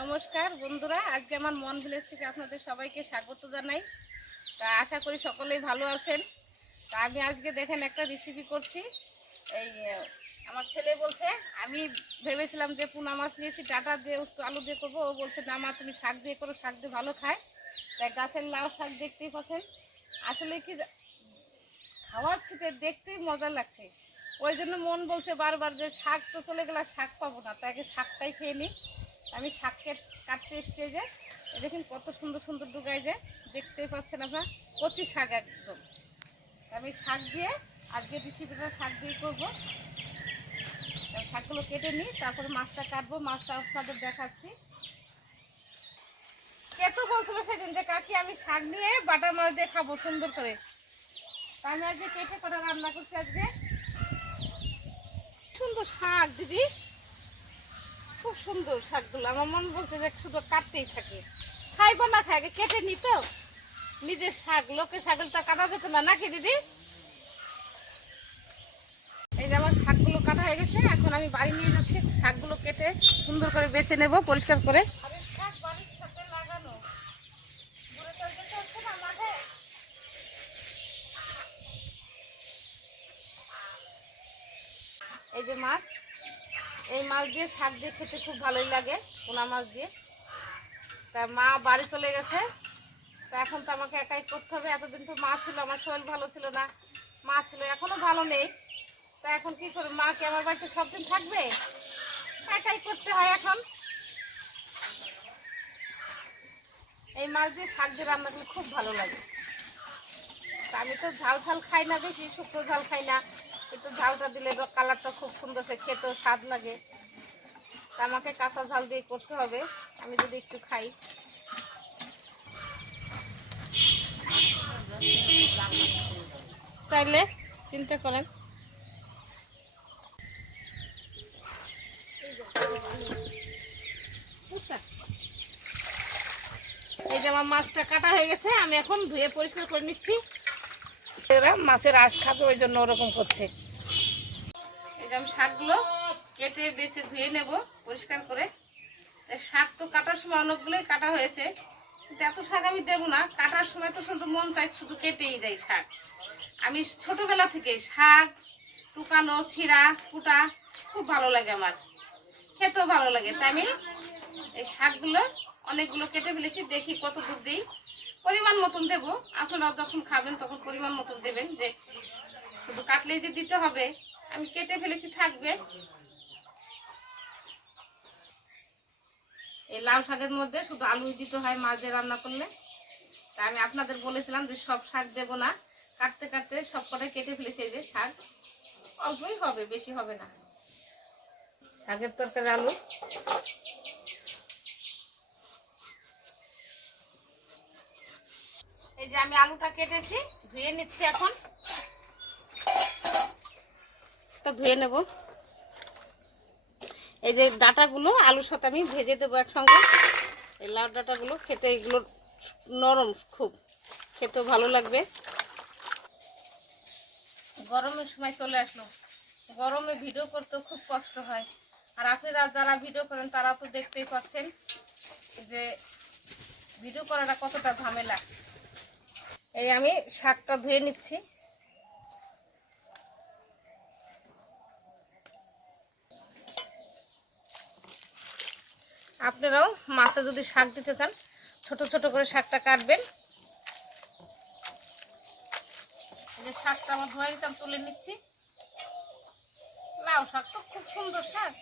নমস্কার বন্ধুরা, আজকে আমার মন ভিলেজ থেকে আপনাদের সবাইকে স্বাগত জানাই। তা আশা করি সকলেই ভালো আছেন। তা আমি আজকে দেখেন একটা রেসিপি করছি। এই আমার ছেলে বলছে, আমি ভেবেছিলাম যে পোনা মাছ নিয়েছি ডাটা দিয়ে আলু দিয়ে করবো। ও বলছে না মা তুমি শাক দিয়ে করো, শাক দিয়ে ভালো খায়। তাই গাছের লাউ শাক দেখতেই পাচ্ছেন, আসলে কি খাওয়াচ্ছি তো দেখতেই মজা লাগছে। ওই জন্য মন বলছে বারবার যে শাক তো চলে গেলে শাক পাবো না, তাকে শাকটাই খেয়ে নিই। আমি শাক কাটতে এসছি, যে দেখুন কত সুন্দর সুন্দর ডুগায়, যে দেখতেই পাচ্ছেন আপনার, কচি শাক একদম। আমি শাক দিয়ে আজকে রেসিপিটা শাক দিয়ে করবো। শাকগুলো কেটে নিই, তারপরে মাছটা কাটবো, মাছটা আপনাদের দেখাচ্ছি। কে তো বলছিল সেদিন যে কাকি আমি শাক নিয়ে বাটা মাছ দিয়ে খাবো সুন্দর করে। তা আমি আজকে কেটে করে রান্না করছি। আজকে সুন্দর শাক দিদি, খুব সুন্দর শাকগুলো। আমার মন বলছে যে শুধু কাটতেই থাকে, খাইবো না খাই, কেটে নিত নিজের শাক, লোকের শাকগুলো তা কাটা যেত না নাকি দিদি? এই যে আমার শাকগুলো কাটা হয়ে গেছে, এখন আমি বাড়ি নিয়ে যাচ্ছি। শাকগুলো কেটে সুন্দর করে বেছে নেব পরিষ্কার করে। এই যে মাছ, এই মাছ দিয়ে শাক দিয়ে খেতে খুব ভালোই লাগে, পোনা মাছ দিয়ে। তা মা বাড়ি চলে গেছে, তা এখন তো আমাকে একাই করতে হবে। এতদিন তো মা ছিল, আমার শরীর ভালো ছিল না, মা ছিল, এখনো ভালো নেই। তা এখন কি করবো, মা কি আমার বাড়িতে সব দিন থাকবে? একাই করতে হয় এখন। এই মাছ দিয়ে শাক দিয়ে রান্না করলে খুব ভালো লাগে। তা আমি তো ঝাল ঝাল খাই না, বেশি শুকনো ঝাল খাই না, একটু ঝালটা দিলে কালারটা খুব সুন্দর, খেতেও স্বাদ লাগে। তা আমাকে কাঁচা ঝাল দিয়ে করতে হবে, আমি যদি একটু খাই। তাইলে চিন্তা করেন। এই যে আমার মাছটা কাটা হয়ে গেছে, আমি এখন ধুয়ে পরিষ্কার করে নিচ্ছি। এরা মাছের আঁশ খাবে, ওই জন্য ওরকম করছে। এই যে আমি শাকগুলো কেটে বেছে ধুয়ে নেব পরিষ্কার করে। শাক তো কাটার সময় অনেকগুলোই কাটা হয়েছে, কিন্তু এত শাক আমি দেবো না। কাটার সময় তো শুধু মন চাই শুধু কেটেই যাই শাক। আমি ছোটবেলা থেকে শাক টুকানো, ছিঁড়া, কুটা খুব ভালো লাগে আমার, খেতেও ভালো লাগে। তাই আমি এই শাকগুলো অনেকগুলো কেটে ফেলেছি, দেখি কত দূর দিই, পরিমাণ মতন দেবো। আপনারা যখন খাবেন তখন পরিমাণ মতন দেবেন, যে শুধু কাটলেই যে দিতে হবে। আমি কেটে ফেলেছি, থাকবে। এই লাউ শাকের মধ্যে শুধু আলু দিতে হয় মাছ দিয়ে রান্না করলে। তা আমি আপনাদের বলেছিলাম যে সব শাক দেবো না, কাটতে কাটতে সব কটাই কেটে ফেলেছি। এই যে শাক অল্পই হবে, বেশি হবে না। শাকের তরকারি আলু, এই যে আমি আলুটা কেটেছি, ধুয়ে নিচ্ছি। এখন ধুয়ে নেব। এই যে ডাটাগুলো আলুর সাথে আমি ভেজে দেবো একসঙ্গে। এই লাউ ডাটাগুলো খেতে, এগুলো নরম খুব, খেতেও ভালো লাগবে। গরমের সময় চলে আসলো, গরমে ভিডিও করতেও খুব কষ্ট হয়। আর আপনারা যারা ভিডিও করেন তারা তো দেখতেই পাচ্ছেন যে ভিডিও করাটা কতটা ঝামেলা। এই আমি শাকটা ধুয়ে নিচ্ছি। আপনারাও মাছে যদি শাক দিতে চান ছোট ছোট করে শাকটা কাটবেন। এই যে শাকটা আমার ধুয়ে নিতাম, তুলে নিচ্ছি। লাউ শাক তো খুব সুন্দর শাক।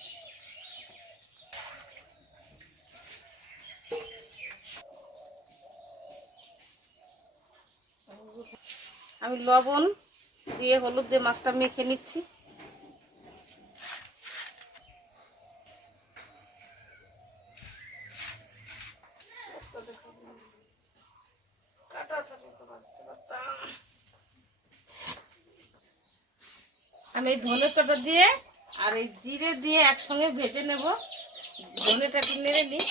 আমি লবণ দিয়ে হলুদ দিয়ে মাছটা মেখে নিচ্ছি। আমি এই ধনেটা দিয়ে আর এই জিরে দিয়ে একসঙ্গে ভেজে নেব। ধনেটা একটু নেড়ে নিই।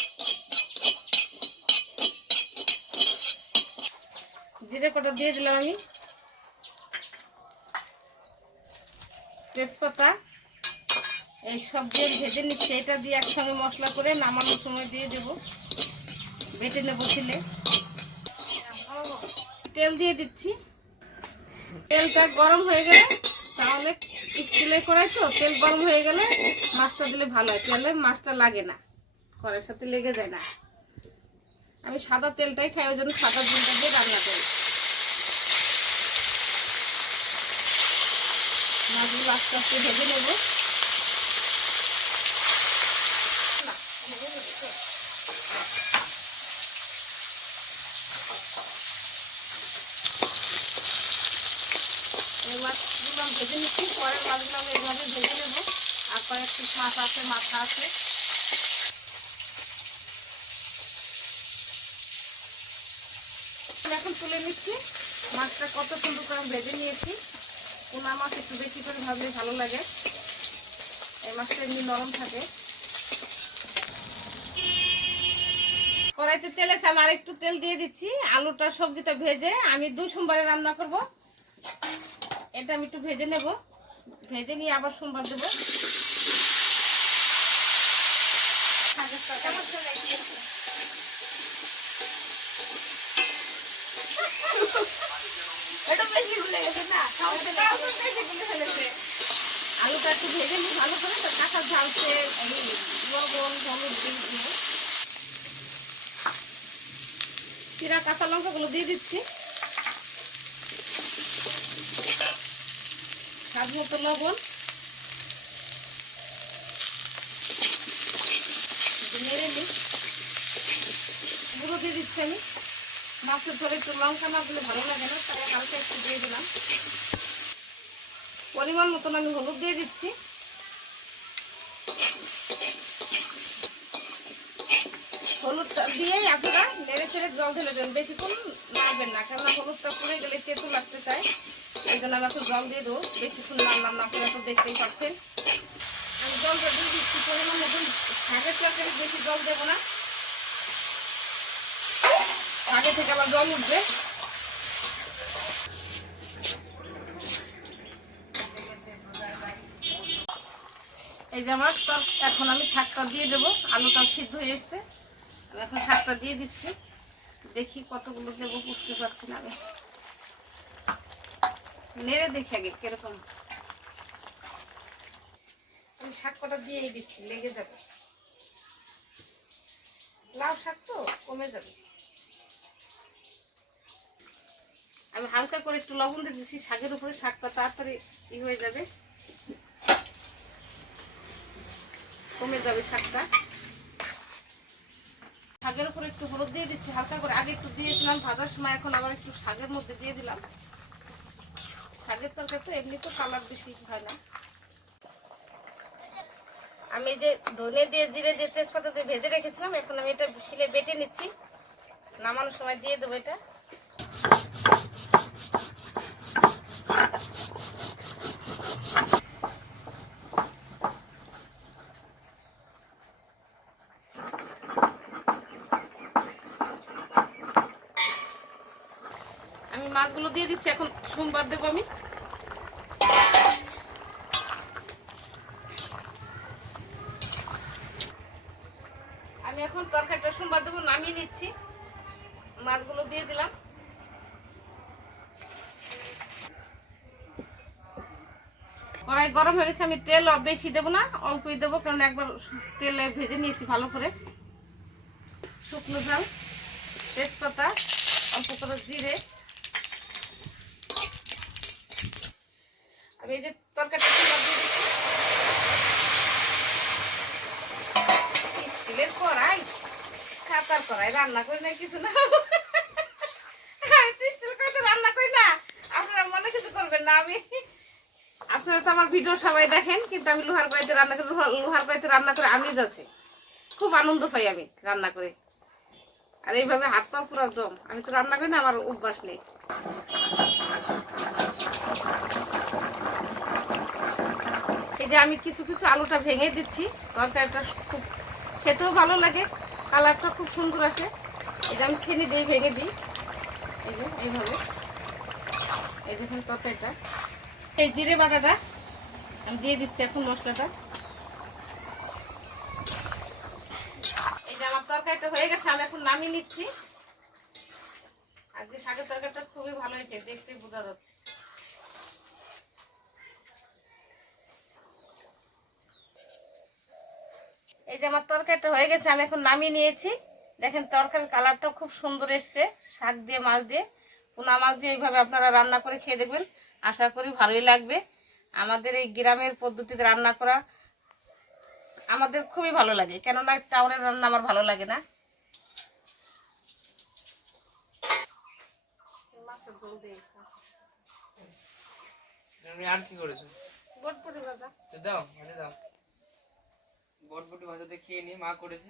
জিরে কটা দিয়ে দিলাম আমি, তেজপাতা, এই সব দিয়ে ভেজে নিচ্ছি। এটা দিয়ে একসঙ্গে মশলা করে নামানোর সময় দিয়ে দেব, বেটে নেবো ছিলে। তেল দিয়ে দিচ্ছি। তেলটা গরম হয়ে গেলে, তাহলে স্টিলের কড়াই তো তেল গরম হয়ে গেলে মাছটা দিলে ভালো হয়, তেলে মাছটা লাগে না, কড়াইয়ের সাথে লেগে যায় না। আমি সাদা তেলটাই খাই, ওই জন্য সাদা তেলটা দিয়ে রান্না করি। মাছগুলো আস্তে আস্তে ভেজে নেব। এই মাছগুলো আমি ভেজে নিচ্ছি, পরের মাছগুলো আমি এইভাবে ভেজে নেব। আর কয়েকটি মাছ আছে, মাথা আছে। এখন তুলে নিচ্ছি। মাছটা কত সুন্দর করে ভেজে নিয়েছি। পোনা মাছ একটু বেশি করে ভাজলে ভালো লাগে, এই মাছটা এমনি নরম থাকে। কড়াইতে তেল আছে, আমি আরেকটু তেল দিয়ে দিচ্ছি। আলুটা সবজিটা ভেজে আমি 2 সোমবারে রান্না করব। এটা আমি একটু ভেজে নেব, ভেজে নিয়ে আবার সোমবার দেবো। আলুটা একটু ভেজে নিই ভালো করে, তো কাঁচা ঝালতে লবণ হলুদ দিয়ে দিব। চিরা কাঁচা লঙ্কাগুলো দিয়ে দিচ্ছি, স্বাদ মতো লবণ, নেড়ে নিই। গুঁড়ো দিয়ে দিচ্ছি আমি। মাছের ধরে একটু লঙ্কা না দিলে ভালো লাগে না, তাই হালকা একটু দিয়ে দিলাম। পরিমাণ মতন আমি হলুদ দিয়ে দিচ্ছি। হলুদটা দিয়েই আপনারা নেড়ে চেড়ে জল ঢেলে দেবেন, বেশিক্ষণ নাড়বেন না, কেননা হলুদটা পুড়ে গেলে তেঁতু লাগতে চায়। এই জন্য আমি একটু জল দিয়ে দেবো, বেশিক্ষণ নাড়লাম না, আপনারা তো দেখতেই পাচ্ছেন। আমি জলটা দিয়ে দিচ্ছি পরিমাণ মতন। শাকের তরকারি বেশি জল দেবো না, আগে থেকে আবার জল উঠবে। এই যে আমার এখন আমি শাকটা দিয়ে দেবো। আলুটা সিদ্ধ হয়ে এসছে, আমি এখন শাকটা দিয়ে দিচ্ছি। দেখি কতগুলো দেবো, বুঝতে পারছি না আমি, নেড়ে দেখি আগে কিরকম। আমি শাক কটা দিয়েই দিচ্ছি, লেগে যাবে। লাউ শাক তো কমে যাবে। আমি হালকা করে একটু লবণ দিয়ে দিচ্ছি শাকের উপরে, শাকটা তাড়াতাড়ি হয়ে যাবে, কমে যাবে শাকটা। শাকের উপরে একটু হলুদ দিয়ে দিচ্ছি হালকা করে, আগে একটু দিয়েছিলাম ভাজার সময়, এখন আবার একটু শাকের মধ্যে দিয়ে দিলাম। শাকের তরকারি তো এমনি তো কালার বেশি হয় না। আমি যে ধনে দিয়ে জিরে দিয়ে তেজপাতা দিয়ে ভেজে রেখেছিলাম, এখন আমি এটা শিলে বেটে নিচ্ছি, নামানোর সময় দিয়ে দেবো এটা। আমি মাছগুলো দিয়ে দিচ্ছি, এখন সোমবার দেবো আমি। আমি এখন তরকারিটা সোমবার দেবো, নামিয়ে নিচ্ছি। মাছগুলো দিয়ে দিলাম। কড়াই গরম হয়ে গেছে, আমি তেল বেশি দেবো না, অল্পই দেবো, কারণ একবার তেলে ভেজে নিয়েছি ভালো করে। শুকনো ঝাল, তেজপাতা, অল্প করে জিরে। আমি এই যে তরকারিটা দিয়ে দিচ্ছি। স্টিলের কড়াই, কাঁচার কড়াই, রান্না করি না কিছু না। আমি তো স্টিল কড়াইতে রান্না করি না, আপনারা মনে কিছু করবেন না। আমি, আপনারা তো আমার ভিডিও সবাই দেখেন, কিন্তু আমি লোহার কড়াইতে রান্না করি। লোহার কড়াইতে রান্না করে আমিজ আছে, খুব আনন্দ পাই আমি রান্না করে। আর এইভাবে হাত পা পুরো জম, আমি তো রান্না করি না, আমার অভ্যাস নেই। এই যে আমি কিছু কিছু আলুটা ভেঙে দিচ্ছি, তরকারিটা খুব খেতেও ভালো লাগে, কালারটা খুব সুন্দর আসে। এই যে আমি ছেনি দিয়ে ভেঙে দিই, এই যে এইভাবে। এই দেখুন তরকারিটা, এই জিরে বাটাটা আমি দিয়ে দিচ্ছি এখন মশলাটা। যে আমার তরকারিটা হয়ে গেছে, আমি এখন নামিয়ে নিচ্ছি। আজকে শাকের তরকারিটা খুবই ভালো হয়েছে, দেখতেই বোঝা যাচ্ছে। এই যে আমার তরকারিটা হয়ে গেছে, আমি এখন নামিয়ে নিয়েছি। দেখেন তরকারির কালারটা খুব সুন্দর এসছে। শাক দিয়ে, মাছ দিয়ে, পোনা মাছ দিয়ে এইভাবে আপনারা রান্না করে খেয়ে দেখবেন, আশা করি ভালোই লাগবে। আমাদের এই গ্রামের পদ্ধতিতে রান্না করা আমাদের খুবই ভালো লাগে, কেননা টাউনের রান্না আমার ভালো লাগে না। আর কি করেছো? বটবটি ভাজা দাও, ভাজা দাও। বটবটি ভাজাতে খেয়ে নি, মা করেছে।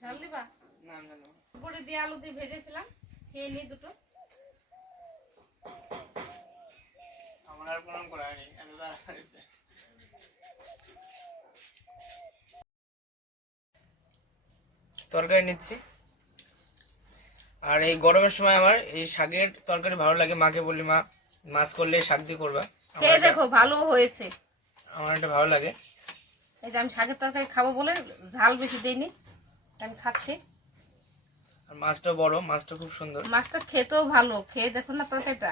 ঝাল দিবা? না আমি জানো। বটবটি দিয়ে আলু দিয়ে ভেজেছিলাম, খেয়ে নি দুটো। আমার আর প্রণাম করা হয়নি, আমি তরকারি নিচ্ছি। আর এই গরমের সময় আমার এই শাকের তরকারি ভালো লাগে। মাকে বলি, মা মাছ করলে শাক দিয়ে করবা। খেয়ে দেখো, ভালো হয়েছে। আমার এটা ভালো লাগে। এই যে আমি শাকের তরকারি খাবো বলে ঝাল বেশি দেইনি, আমি খাচ্ছি। আর মাছটা বড়, মাছটা খুব সুন্দর। মাছটা খেতেও ভালো, খেয়ে দেখো না তরকারিটা,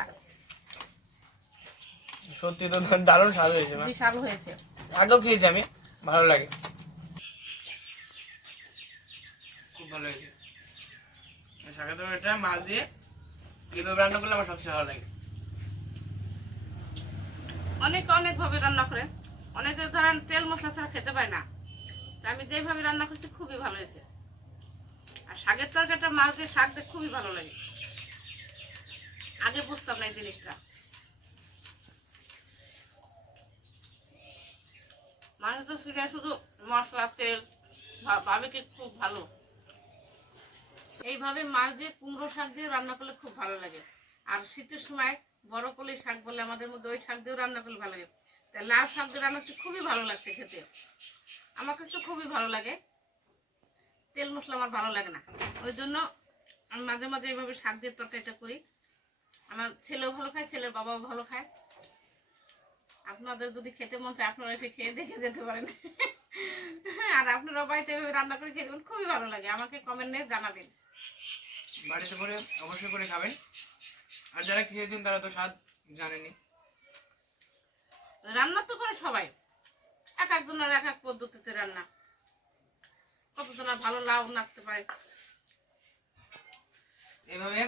সত্যি তো দারুণ স্বাদ হয়েছে। বিশাল হয়েছে। আগেও খেয়েছি আমি, ভালো লাগে, খুব ভালো হয়েছে। শাকের তরকারিটা মাছ দিয়ে কিভাবে রান্না করলে আমার সবচেয়ে ভালো লাগে। অনেকে অনেক ভাবে রান্না করে, অনেকে ধরেন তেল মশলা ছাড়া খেতে পায় না। আমি যেভাবে রান্না করছি খুবই ভালো হয়েছে। আর শাকের তরকারিটা মাছ দিয়ে শাক দিয়ে খুবই ভালো লাগে, আগে বুঝতাম না এই জিনিসটা। মানুষ তো শুধু মশলা তেল ভাবে কি খুব ভালো। এইভাবে মাছ দিয়ে কুমড়ো শাক দিয়ে রান্না করলে খুব ভালো লাগে। আর শীতের সময় বড় কলি শাক বলে আমাদের মধ্যে, ওই শাক দিয়েও রান্না করলে ভালো লাগে। তাই লাউ শাক দিয়ে রান্না করতে খুবই ভালো লাগছে খেতে, আমার কাছে তো খুবই ভালো লাগে। তেল মশলা আমার ভালো লাগে না, ওই জন্য আমি মাঝে মাঝে এইভাবে শাক দিয়ে তরকারিটা করি। আমার ছেলেও ভালো খায়, ছেলের বাবাও ভালো খায়। আপনাদের যদি খেতে মন চায় আপনারা এসে খেয়ে দেখে যেতে পারেন। আর আপনারা বাড়িতে এভাবে রান্না করে খেয়ে দেবেন, খুবই ভালো লাগে। আমাকে কমেন্টে জানাবেন, বাড়িতে করে অবশ্যই করে খাবেন। আর যারা খেয়েছেন তারা তো স্বাদ জানেনি। রান্না তো করে সবাই, এক একজনের এক এক পদ্ধতিতে রান্না, কতজনের ভালো লাউ নাড়তে পারে। এভাবে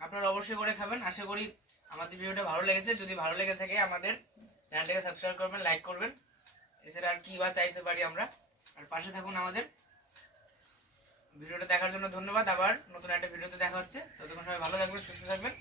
আপনারা অবশ্যই করে খাবেন। আশা করি আমাদের ভিডিওটা ভালো লেগেছে। যদি ভালো লেগে থাকে আমাদের চ্যানেলটাকে সাবস্ক্রাইব করবেন, লাইক করবেন। এছাড়া আর কি বা চাইতে পারি আমরা। আর পাশে থাকুন আমাদের। ভিডিওটা দেখার জন্য ধন্যবাদ। আবার নতুন একটা ভিডিওতে দেখা হচ্ছে। ততক্ষণ সবাই ভালো থাকবেন, সুস্থ থাকবেন।